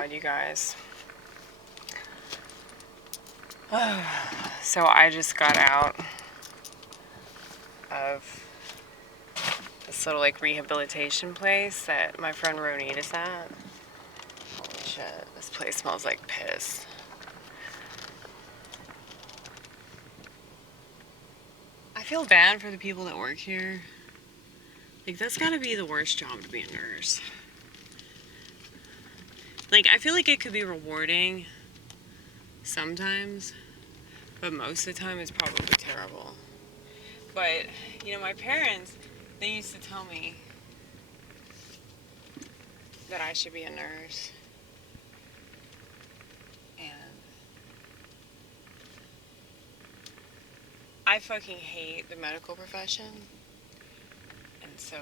God, you guys. So I just got out of this little like rehabilitation place that my friend Ronnit is at. Holy shit, this place smells like piss. I feel bad for the people that work here. Like, that's gotta be the worst job to be a nurse. Like, I feel like it could be rewarding sometimes, but most of the time it's probably terrible. But, you know, my parents, they used to tell me that I should be a nurse. And I fucking hate the medical profession. And so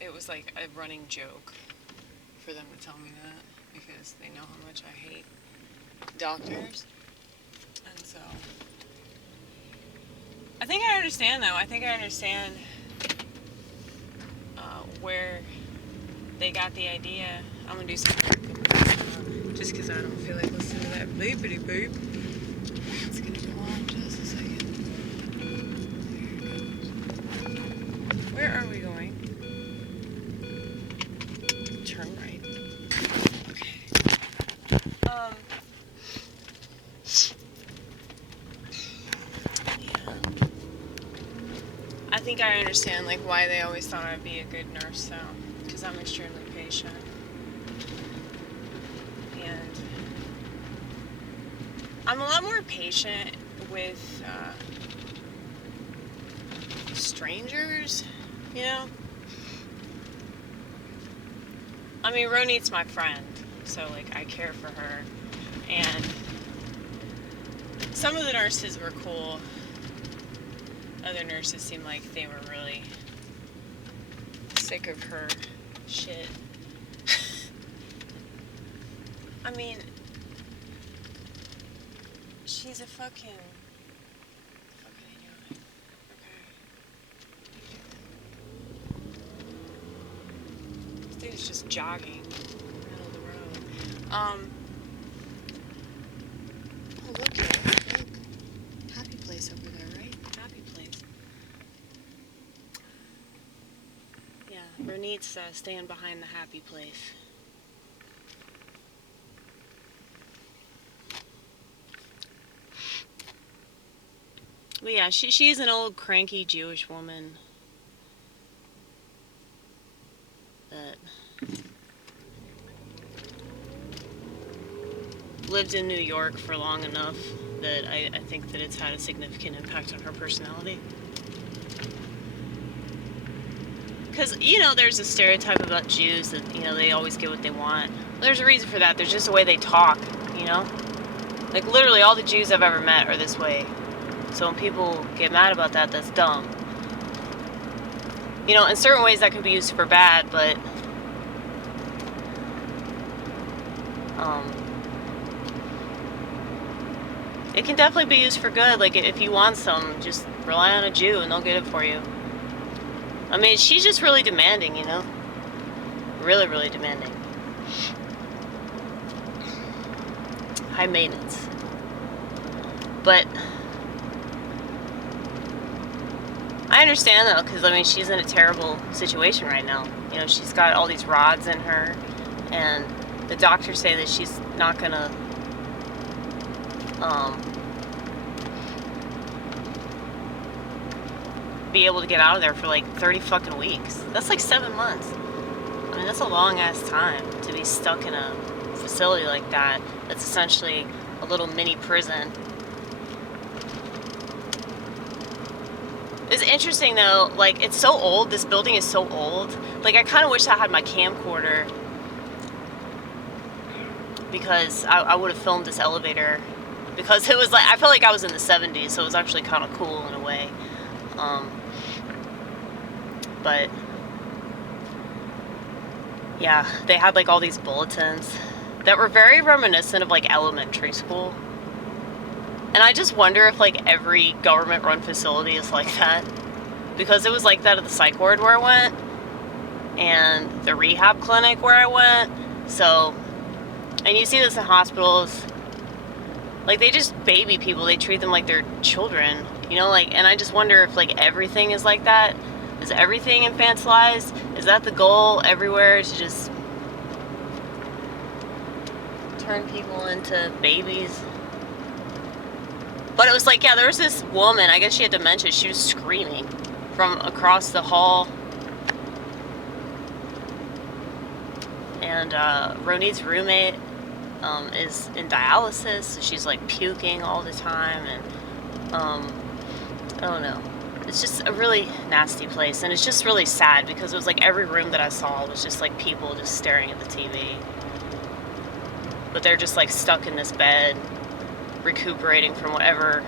it was like a running joke for them to tell me that, because they know how much I hate doctors. And so I think I understand, though. I think I understand where they got the idea. I'm gonna do something just because I don't feel like listening to that bleepity boop. It's gonna go on just a second. There it goes. Where are we going? Turn right. Okay. I think I understand, like, why they always thought I'd be a good nurse, though, because I'm extremely patient. And I'm a lot more patient with strangers, you know? I mean, Ronit's my friend, so, like, I care for her. And some of the nurses were cool. Other nurses seemed like they were really sick of her shit. I mean, she's a fucking... What are you doing? Okay. This dude's just jogging in the middle of the road. Oh, look here. Look. Happy place over there, right? Happy place. Yeah, Ronit's staying behind the happy place. But yeah, she's an old cranky Jewish woman that lived in New York for long enough that I think that it's had a significant impact on her personality. Because, you know, there's a stereotype about Jews that, you know, they always get what they want. There's a reason for that. There's just the way they talk, you know? Like, literally, all the Jews I've ever met are this way. So when people get mad about that, that's dumb. You know, in certain ways that can be used for bad, but... it can definitely be used for good. Like, if you want some, just rely on a Jew and they'll get it for you. I mean, she's just really demanding, you know? Really, really demanding. High maintenance. But I understand, though, because, I mean, she's in a terrible situation right now. You know, she's got all these rods in her, and the doctors say that she's not gonna, be able to get out of there for, like, 30 fucking weeks. That's, like, 7 months. I mean, that's a long-ass time to be stuck in a facility like that. That's essentially a little mini prison. It's interesting, though, like, it's so old. This building is so old. Like, I kind of wish I had my camcorder, because I would have filmed this elevator, because it was like, I felt like I was in the 70s, so it was actually kind of cool in a way. But yeah, they had like all these bulletins that were very reminiscent of like elementary school. And I just wonder if like every government run facility is like that, because it was like that at the psych ward where I went, and the rehab clinic where I went. So, and you see this in hospitals, like they just baby people, they treat them like they're children, you know, like, and I just wonder if like everything is like that. Is everything infantilized? Is that the goal everywhere, to just turn people into babies? But it was like, yeah, there was this woman, I guess she had dementia, she was screaming from across the hall. And Ronnit's roommate is in dialysis, so she's like puking all the time, and I don't know. It's just a really nasty place, and it's just really sad because it was like every room that I saw was just like people just staring at the TV. But they're just like stuck in this bed, recuperating from whatever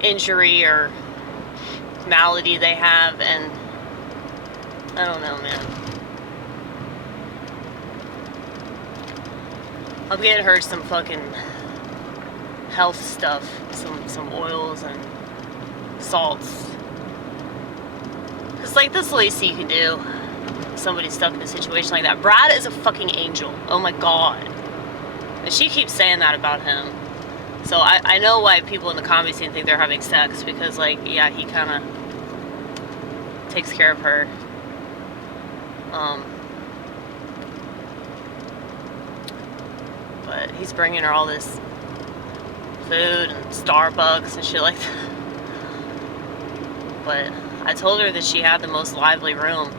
injury or malady they have, and I don't know, man. I'll get her some fucking health stuff, some oils and salts. Cause like that's the least you can do. Somebody's stuck in a situation like that. Brad is a fucking angel. Oh my god. And she keeps saying that about him. So I know why people in the comedy scene think they're having sex, because like, yeah, he kind of takes care of her. But he's bringing her all this food and Starbucks and shit like that. But I told her that she had the most lively room.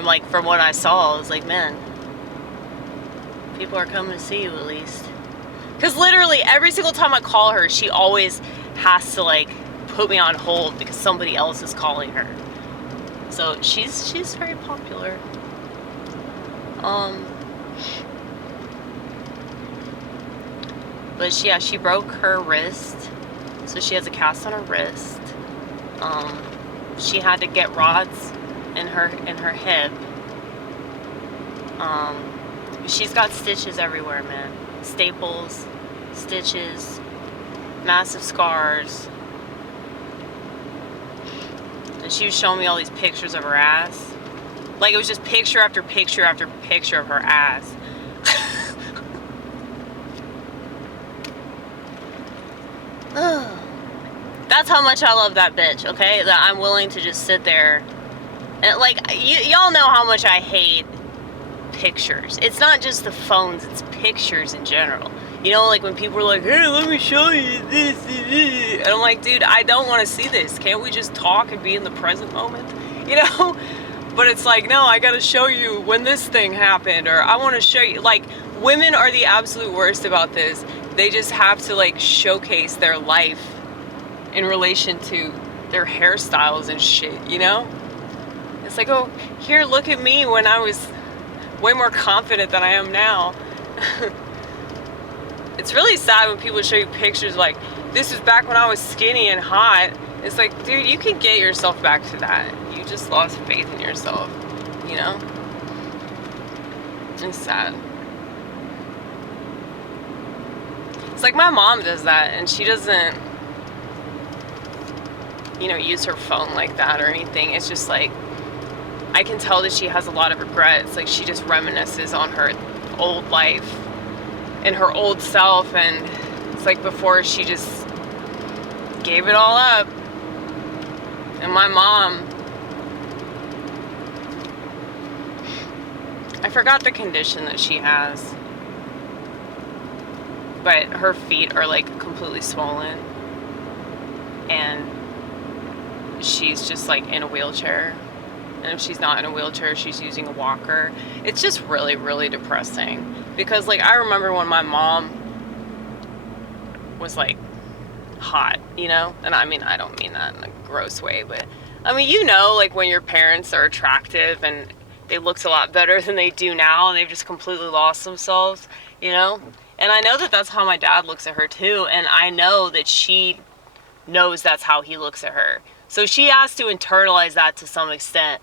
Like, from what I saw, I was like, man, people are coming to see you at least. Because literally every single time I call her, she always has to like put me on hold because somebody else is calling her. So she's very popular. But she broke her wrist, so she has a cast on her wrist. She had to get rods in her hip. She's got stitches everywhere, man. Staples, stitches, massive scars. And she was showing me all these pictures of her ass. Like, it was just picture after picture after picture of her ass. That's how much I love that bitch, okay? That I'm willing to just sit there. And like, y'all know how much I hate pictures. It's not just the phones, it's pictures in general. You know, like when people are like, hey, let me show you this. And I'm like, dude, I don't want to see this. Can't we just talk and be in the present moment? You know? But it's like, no, I gotta show you when this thing happened, or I want to show you. Like, women are the absolute worst about this. They just have to like showcase their life in relation to their hairstyles and shit, you know? It's like, oh, here, look at me when I was way more confident than I am now. It's really sad when people show you pictures like, this is back when I was skinny and hot. It's like, dude, you can get yourself back to that. You just lost faith in yourself, you know? It's sad. It's like my mom does that, and she doesn't, you know, use her phone like that or anything. It's just like, I can tell that she has a lot of regrets. Like, she just reminisces on her old life and her old self, and it's like before she just gave it all up. And my mom, I forgot the condition that she has, but her feet are like completely swollen, and she's just like in a wheelchair. And if she's not in a wheelchair, she's using a walker. It's just really, really depressing. Because like, I remember when my mom was like hot, you know? And I mean, I don't mean that in a gross way, but I mean, you know, like when your parents are attractive and they looked a lot better than they do now, and they've just completely lost themselves, you know? And I know that that's how my dad looks at her too. And I know that she knows that's how he looks at her. So she has to internalize that to some extent.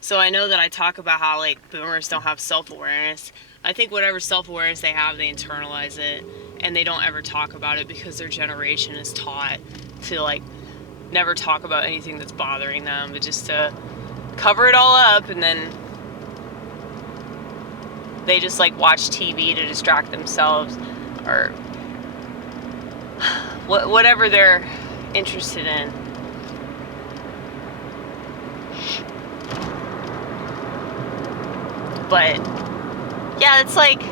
So I know that I talk about how like boomers don't have self-awareness. I think whatever self-awareness they have, they internalize it, and they don't ever talk about it because their generation is taught to like never talk about anything that's bothering them, but just to cover it all up, and then they just like watch TV to distract themselves, or whatever they're interested in. But yeah, it's like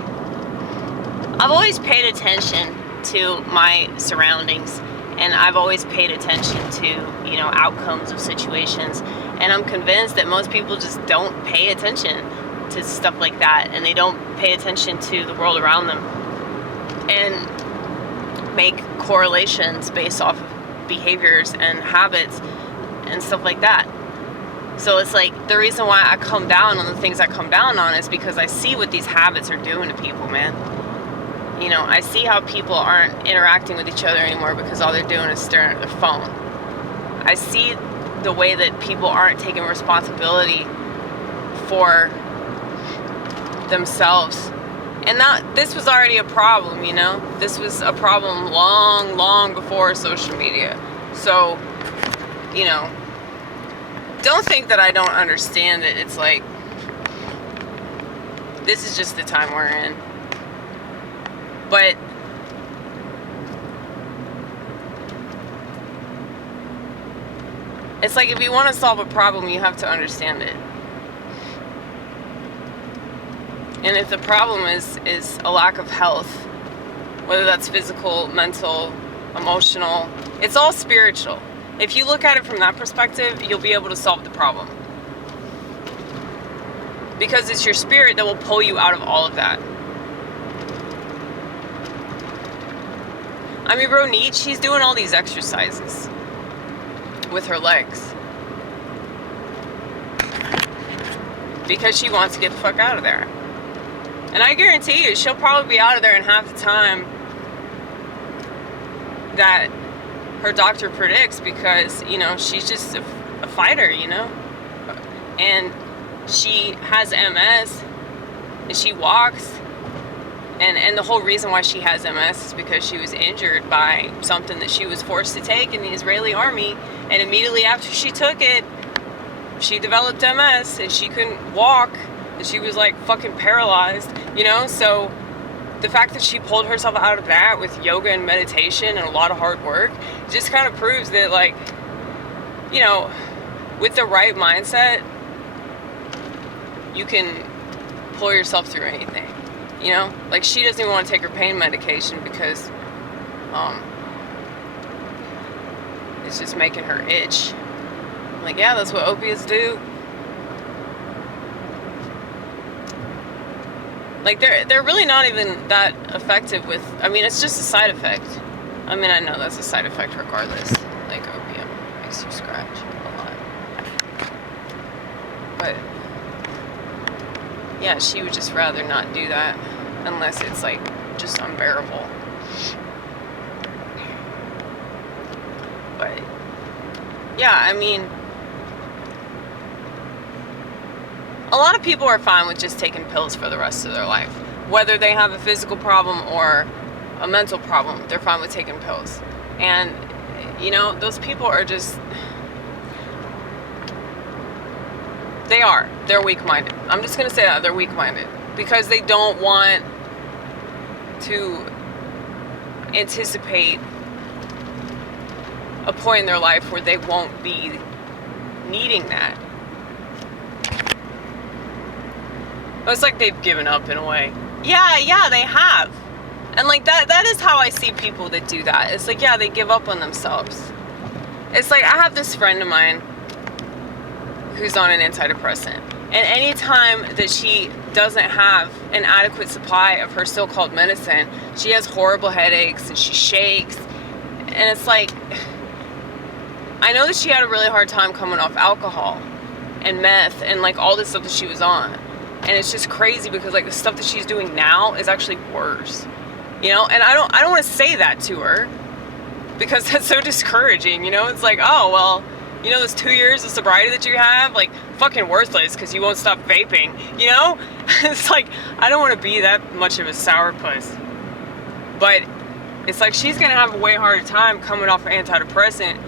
I've always paid attention to my surroundings, and I've always paid attention to, you know, outcomes of situations, and I'm convinced that most people just don't pay attention to stuff like that, and they don't pay attention to the world around them and make correlations based off of behaviors and habits and stuff like that. So it's like the reason why I come down on the things I come down on is because I see what these habits are doing to people, man. You know, I see how people aren't interacting with each other anymore because all they're doing is staring at their phone. I see the way that people aren't taking responsibility for themselves. And this was already a problem, you know? This was a problem long, long before social media. So, you know, don't think that I don't understand it. It's like, this is just the time we're in. But it's like, if you want to solve a problem, you have to understand it. And if the problem is a lack of health, whether that's physical, mental, emotional, it's all spiritual. If you look at it from that perspective, you'll be able to solve the problem. Because it's your spirit that will pull you out of all of that. I mean, Ronnit, she's doing all these exercises with her legs because she wants to get the fuck out of there. And I guarantee you, she'll probably be out of there in half the time that her doctor predicts, because, you know, she's just a fighter, you know? And she has MS, and she walks, and the whole reason why she has MS is because she was injured by something that she was forced to take in the Israeli army, and immediately after she took it, she developed MS, and she couldn't walk, and she was like fucking paralyzed, you know? So the fact that she pulled herself out of that with yoga and meditation and a lot of hard work just kind of proves that, like, you know, with the right mindset, you can pull yourself through anything, you know? Like, she doesn't even want to take her pain medication because it's just making her itch. I'm like, yeah, that's what opiates do. Like, they're really not even that effective with, I mean, it's just a side effect. I mean, I know that's a side effect regardless. Like, opium makes you scratch a lot. But, yeah, she would just rather not do that unless it's, like, just unbearable. But, yeah, I mean, a lot of people are fine with just taking pills for the rest of their life. Whether they have a physical problem or a mental problem, they're fine with taking pills. And, you know, those people are just, they're weak-minded. I'm just going to say that, they're weak-minded. Because they don't want to anticipate a point in their life where they won't be needing that. It's like they've given up in a way. Yeah, they have. And like that is how I see people that do that. It's like, yeah, they give up on themselves. It's like, I have this friend of mine who's on an antidepressant. And anytime that she doesn't have an adequate supply of her so-called medicine, she has horrible headaches and she shakes. And it's like, I know that she had a really hard time coming off alcohol and meth and like all this stuff that she was on. And it's just crazy because, like, the stuff that she's doing now is actually worse, you know? And I don't want to say that to her because that's so discouraging, you know? It's like, oh, well, you know, those 2 years of sobriety that you have, like, fucking worthless because you won't stop vaping, you know? It's like, I don't want to be that much of a sourpuss. But it's like, she's going to have a way harder time coming off an antidepressant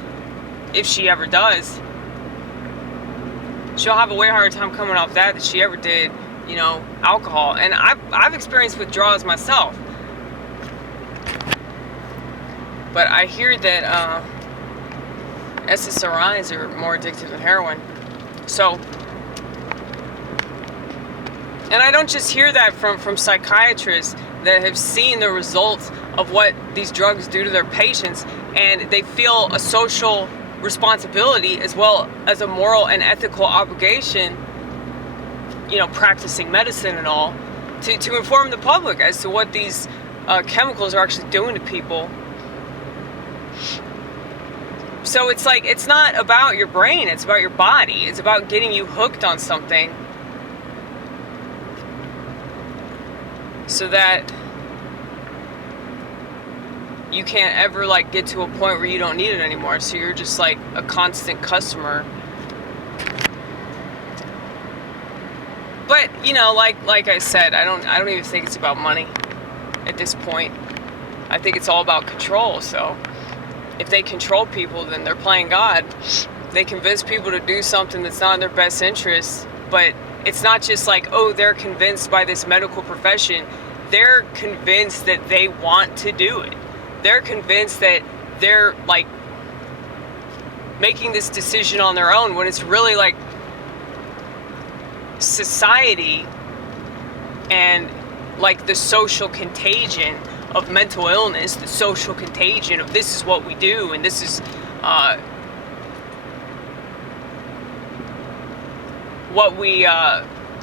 if she ever does. she'll have a way harder time coming off that than she ever did, you know, alcohol. And I've experienced withdrawals myself. But I hear that SSRIs are more addictive than heroin. So, and I don't just hear that from psychiatrists that have seen the results of what these drugs do to their patients, and they feel a social responsibility as well as a moral and ethical obligation, you know, practicing medicine and all, to inform the public as to what these chemicals are actually doing to people. So it's like, it's not about your brain, it's about your body. It's about getting you hooked on something so that you can't ever like get to a point where you don't need it anymore. So you're just like a constant customer. But, you know, like I said, I don't even think it's about money at this point. I think it's all about control. So if they control people, then they're playing God. They convince people to do something that's not in their best interest. But it's not just like, oh, they're convinced by this medical profession. They're convinced that they want to do it. They're convinced that they're like making this decision on their own, when it's really like society and like the social contagion of mental illness, the social contagion of this is what we do, and this is what we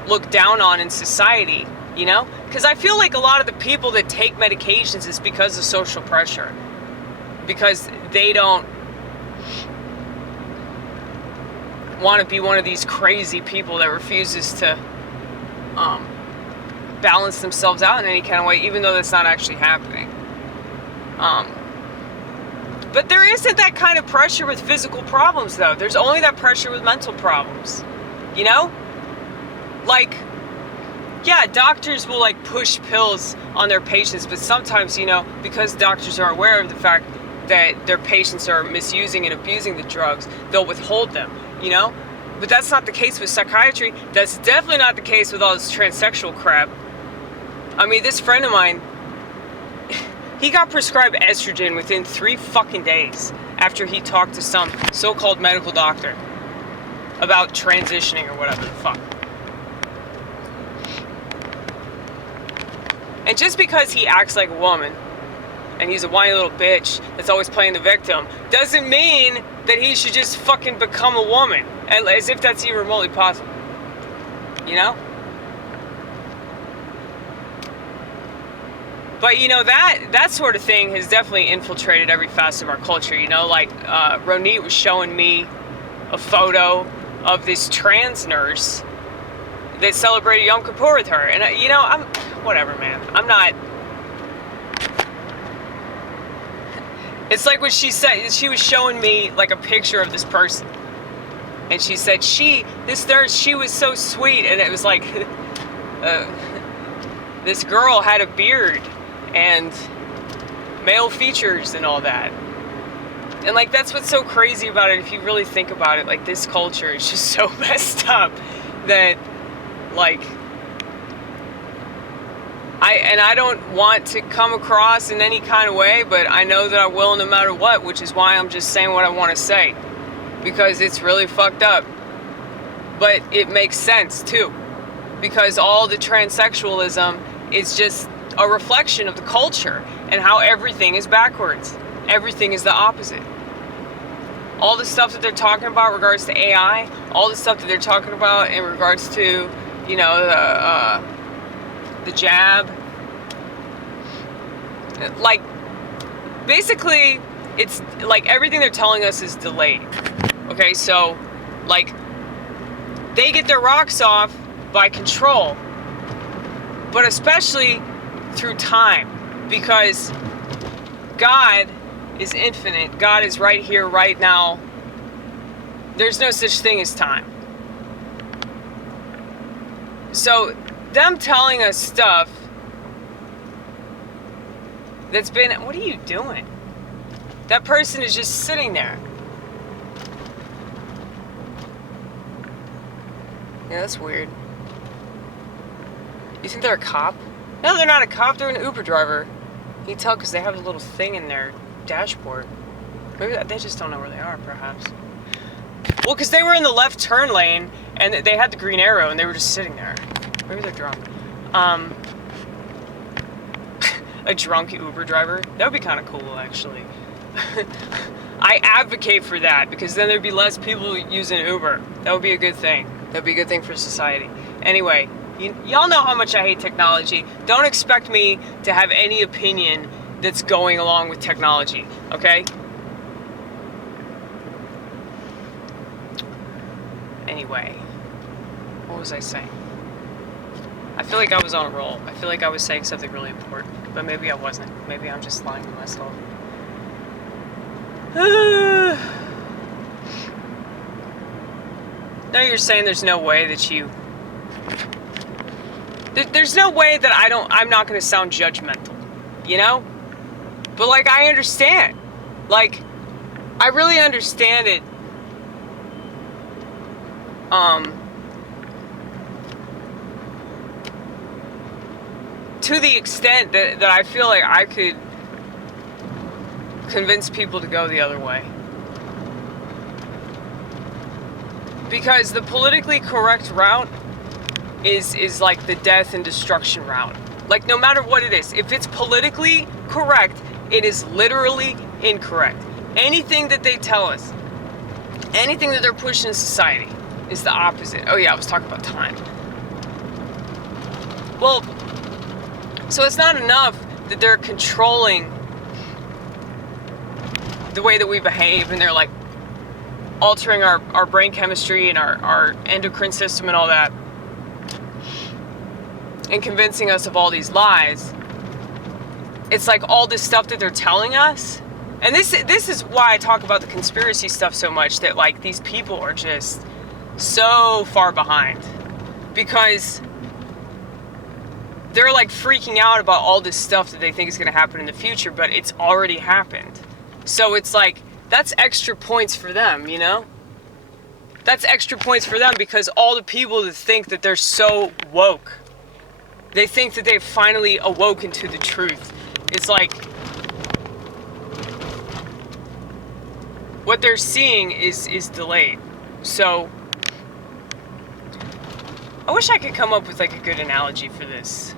look down on in society, you know? Because I feel like a lot of the people that take medications is because of social pressure, because they don't want to be one of these crazy people that refuses to balance themselves out in any kind of way, even though that's not actually happening. But there isn't that kind of pressure with physical problems, though. There's only that pressure with mental problems, you know? Like, yeah, doctors will like push pills on their patients, but sometimes, you know, because doctors are aware of the fact that their patients are misusing and abusing the drugs, they'll withhold them, you know? But that's not the case with psychiatry. That's definitely not the case with all this transsexual crap. I mean, this friend of mine, he got prescribed estrogen within 3 fucking days after he talked to some so-called medical doctor about transitioning or whatever the fuck. And just because he acts like a woman and he's a whiny little bitch that's always playing the victim doesn't mean that he should just fucking become a woman, as if that's even remotely possible, you know? But, you know, that sort of thing has definitely infiltrated every facet of our culture, you know? Like, Ronnit was showing me a photo of this trans nurse that celebrated Yom Kippur with her. And, you know, whatever, man. I'm not... It's like what she said. She was showing me, like, a picture of this person. And she said, this nurse, she was so sweet. And it was like, this girl had a beard and male features and all that. And, like, that's what's so crazy about it. If you really think about it, like, this culture is just so messed up that, like, I don't want to come across in any kind of way, but I know that I will no matter what, which is why I'm just saying what I want to say, because it's really fucked up. But it makes sense too, because all the transsexualism is just a reflection of the culture and how everything is backwards. Everything is the opposite. All the stuff that they're talking about in regards to AI, all the stuff that they're talking about in regards to, you know, the jab. Like, basically, it's like everything they're telling us is delayed. Okay, so, like, they get their rocks off by control, but especially through time, because God is infinite. God is right here, right now. There's no such thing as time. So, them telling us stuff that's been... What are you doing? That person is just sitting there. Yeah, that's weird. You think they're a cop? No, they're not a cop. They're an Uber driver. You can tell because they have a little thing in their dashboard. Maybe they just don't know where they are, perhaps. Well, because they were in the left turn lane, and they had the green arrow, and they were just sitting there. Maybe they're drunk. A drunk Uber driver? That would be kind of cool, actually. I advocate for that, because then there'd be less people using Uber. That would be a good thing. That would be a good thing for society. Anyway, y'all know how much I hate technology. Don't expect me to have any opinion that's going along with technology, okay? Anyway, what was I saying? I feel like I was on a roll. I feel like I was saying something really important, but maybe I wasn't. Maybe I'm just lying to myself. Now you're saying there's no way that you... There's no way that I'm not going to sound judgmental, you know? But, like, I understand. Like, I really understand it. To the extent that I feel like I could convince people to go the other way. Because the politically correct route is like the death and destruction route. Like, no matter what it is, if it's politically correct, it is literally incorrect. Anything that they tell us, anything that they're pushing in society is the opposite. Oh yeah, I was talking about time. Well, so it's not enough that they're controlling the way that we behave, and they're like altering our brain chemistry and our endocrine system and all that, and convincing us of all these lies. It's like all this stuff that they're telling us. And this is why I talk about the conspiracy stuff so much, that like these people are just so far behind, because they're like freaking out about all this stuff that they think is going to happen in the future, but it's already happened. So it's like, that's extra points for them, you know? That's extra points for them, because all the people that think that they're so woke, they think that they've finally awoken to the truth. It's like, what they're seeing is delayed. So, I wish I could come up with like a good analogy for this.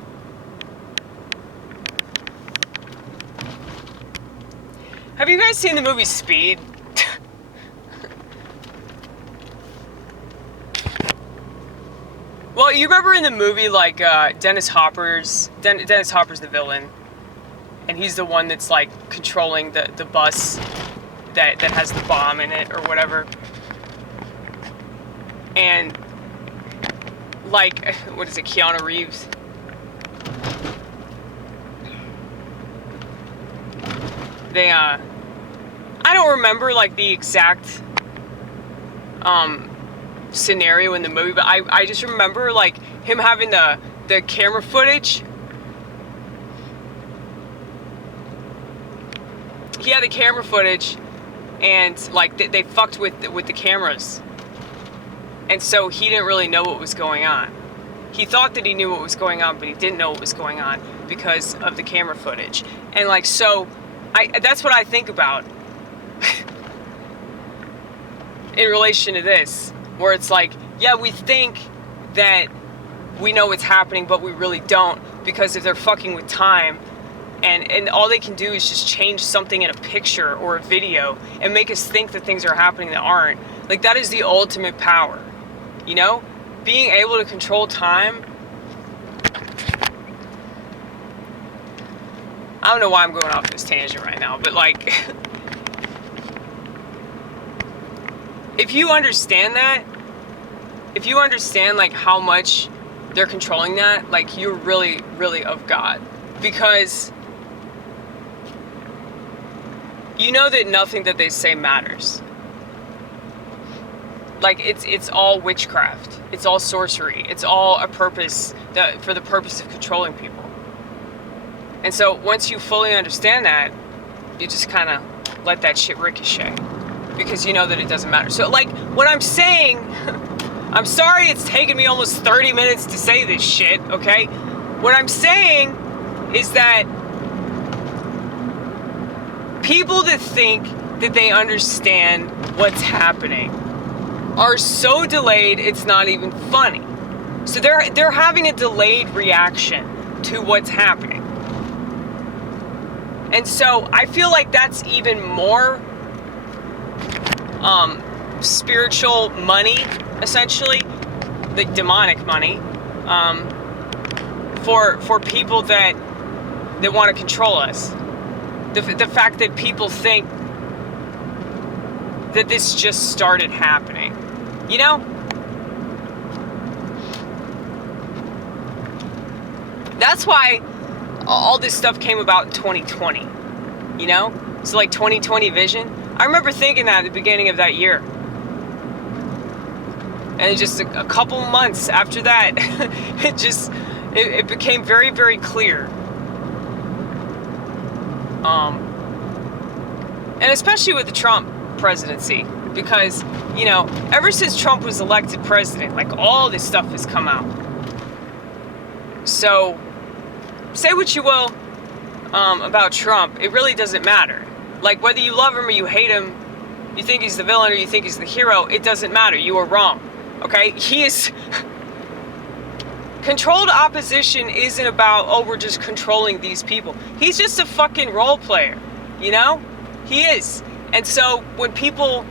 Have you guys seen the movie Speed? Well, you remember in the movie, like, Dennis Hopper's the villain, and he's the one that's like controlling the bus that has the bomb in it or whatever. And like, what is it, Keanu Reeves? They I don't remember like the exact scenario in the movie, but I just remember like him having the camera footage. He had the camera footage, and like they fucked with the cameras, and so he didn't really know what was going on. He thought that he knew what was going on, but he didn't know what was going on because of the camera footage. And like, so that's what I think about in relation to this, where it's like, yeah, we think that we know what's happening, but we really don't, because if they're fucking with time, and all they can do is just change something in a picture or a video and make us think that things are happening that aren't. Like, that is the ultimate power, you know? Being able to control time. I don't know why I'm going off this tangent right now, but like, if you understand that, if you understand like how much they're controlling that, like, you're really, really of God. Because you know that nothing that they say matters. Like, it's all witchcraft. It's all sorcery. It's all a purpose, for the purpose of controlling people. And so once you fully understand that, you just kind of let that shit ricochet, because you know that it doesn't matter. So like, what I'm saying I'm sorry it's taken me almost 30 minutes to say this shit, okay? What I'm saying is that people that think that they understand what's happening are so delayed it's not even funny. So they're having a delayed reaction to what's happening. And so I feel like that's even more spiritual money, essentially, like demonic money, for people that want to control us. The fact that people think that this just started happening, you know? That's why all this stuff came about in 2020, you know? So like 2020 vision. I remember thinking that at the beginning of that year. And just a couple months after that, it became very, very clear. And especially with the Trump presidency, because, you know, ever since Trump was elected president, like all this stuff has come out. So, say what you will about Trump, it really doesn't matter. Like, whether you love him or you hate him, you think he's the villain or you think he's the hero, it doesn't matter. You are wrong. Okay? He is... Controlled opposition isn't about, oh, we're just controlling these people. He's just a fucking role player. You know? He is. And so, when people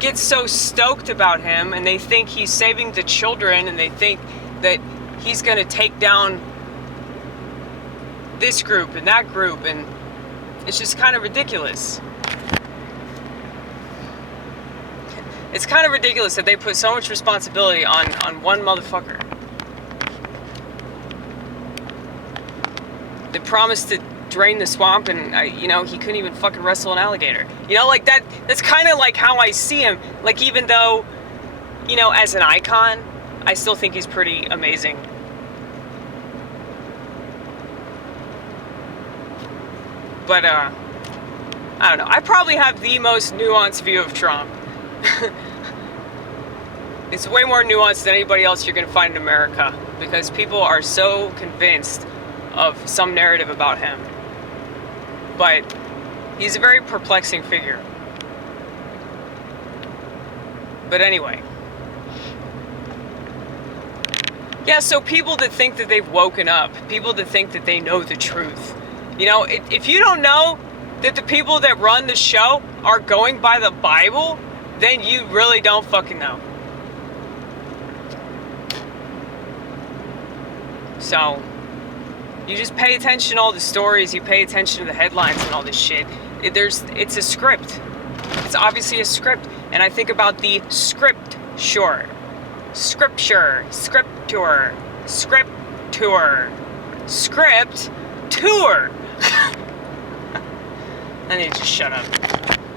get so stoked about him and they think he's saving the children and they think that he's gonna take down this group and that group, and it's just kind of ridiculous. It's kind of ridiculous that they put so much responsibility on one motherfucker. They promised to drain the swamp and, you know, he couldn't even fucking wrestle an alligator. You know, like that's kind of like how I see him. Like, even though, you know, as an icon, I still think he's pretty amazing. But, I don't know. I probably have the most nuanced view of Trump. It's way more nuanced than anybody else you're going to find in America, because people are so convinced of some narrative about him. But he's a very perplexing figure. But anyway. Yeah, so people that think that they've woken up, people that think that they know the truth. You know, if you don't know that the people that run the show are going by the Bible, then you really don't fucking know. So, you just pay attention to all the stories, you pay attention to the headlines and all this shit. It's a script. It's obviously a script. And I think about the scripture. Scripture. Scripture. Scripture. Script tour. I need to shut up.